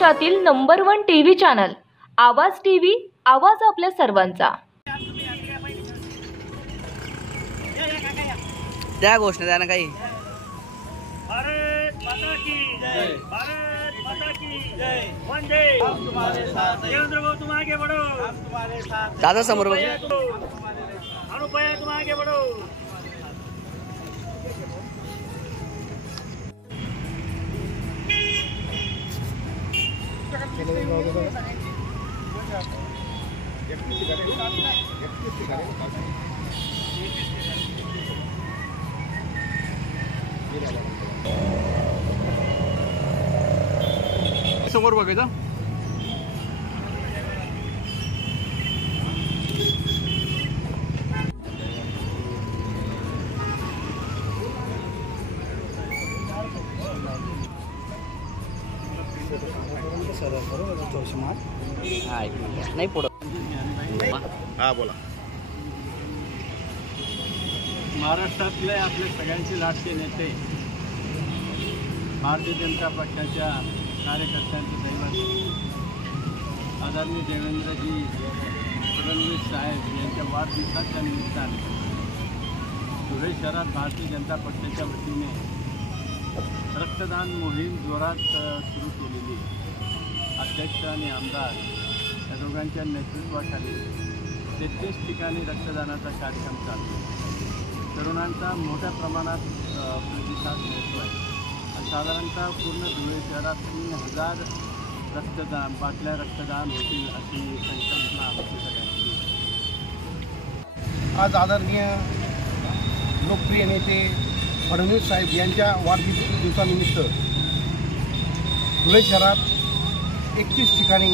महाराष्ट्रातील number 1 TV channel आवाज TV, आवाज आपल्या सर्वांचा। त्या गोष्टी त्यांना काही भारत माता की जय, भारत माता की जय, वंदे हम तुम्हारे साथ हैं, देवेंद्र भाऊ तुम आगे बढ़ो, हम तुम्हारे साथ हैं, दादा समोर बघ, अनुपया तुम आगे बढ़ो। समोर बघायचं नाही पुढं। हा बोला। महाराष्ट्रातले आपले सगळ्यांचे लाडके नेते, भारतीय जनता पक्षाच्या कार्यकर्त्यांचं दैवत आदरणीय देवेंद्रजी फडणवीस साहेब यांच्या वाढदिवसाच्या निमित्ताने धुळे शहरात भारतीय जनता पक्षाच्या वतीने रक्तदान मोहीम जोरात सुरू केलेली। अध्यक्ष आणि आमदार या दोघांच्या नेतृत्वाखाली 33 ठिकाणी रक्तदानाचा कार्यक्रम चालू आहे। तरुणांचा मोठ्या प्रमाणात प्रतिसाद मिळतो आहे। साधारणतः पूर्ण धुळे शहरात 3000 बाटल्या रक्तदान होतील अशी संकल्पना आमची सगळ्यांची। आज आदरणीय लोकप्रिय नेते फडणवीस साहेब यांच्या वाढदिवसानिमित्त धुळे शहरात 31 ठिकाणी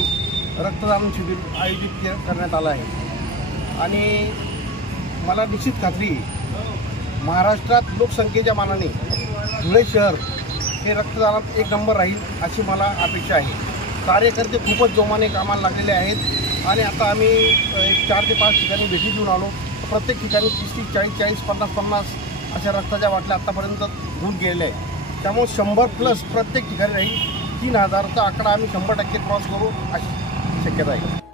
रक्तदान शिबिर आयोजित करण्यात आलं आहे आणि मला निश्चित खात्री महाराष्ट्रात लोकसंख्येच्या मानाने धुळे शहर हे रक्तदानात 1 नंबर राहील अशी मला अपेक्षा आहे। कार्यकर्ते खूपच जोमाने कामाला लागलेले आहेत आणि आता आम्ही 4 ते 5 ठिकाणी भेटी देऊन आलो। प्रत्येक ठिकाणी 30, 40, 50 अशा रक्ताच्या बाटल्या आत्तापर्यंत घेऊन गेलेल्या आहेत। त्यामुळे 100+ प्रत्येक ठिकाणी राहील। 3000चा आकडा आम्ही 100% क्रॉस करू अशी शक्यता आहे।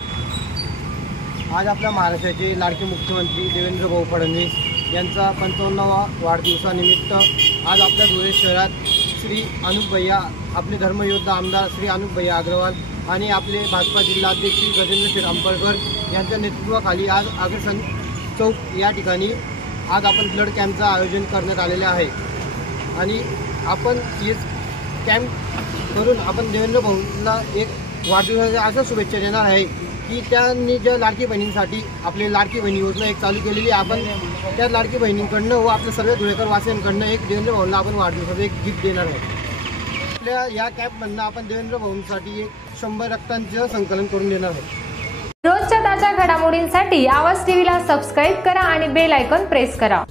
आज आपल्या महाराष्ट्राचे लाडके मुख्यमंत्री देवेंद्र भाऊ फडणवीस यांचा 55वा वाढदिवसानिमित्त आज आपल्या धुळे शहरात श्री अनुप भैया, आपले धर्मयोद्धा आमदार श्री अनुप भैया अग्रवाल आणि आपले भाजपा जिल्हाध्यक्ष श्री गजेंद्र शेठ अंबळकर यांच्या नेतृत्वाखाली आज अग्रसन चौक या ठिकाणी आज आपण ब्लड कॅम्पचं आयोजन करण्यात आलेले आहे आणि आपण हे कॅम्प करून आपण देवेंद्र भाऊंना एक वाढदिवसाच्या अशा शुभेच्छा देणार आहे की त्यांनी ज्या लाडकी बहिणींसाठी आपली लाडकी बहिणी योजना एक चालू केलेली आहे, आपण त्या लाडकी बहिणींकडनं व आपल्या सर्व धुळेकर वासियांकडनं एक देवेंद्र भाऊंना आपण वाढदिवसाचं एक गिफ्ट देणार आहे। आपल्या या कॅम्पमधनं आपण देवेंद्र भाऊंसाठी एक 100 रक्तांचं संकलन करून देणार आहे। रोजच्या ताज्या घडामोडींसाठी आवाज टीव्हीला सबस्क्राईब करा आणि बेल आयकॉन प्रेस करा।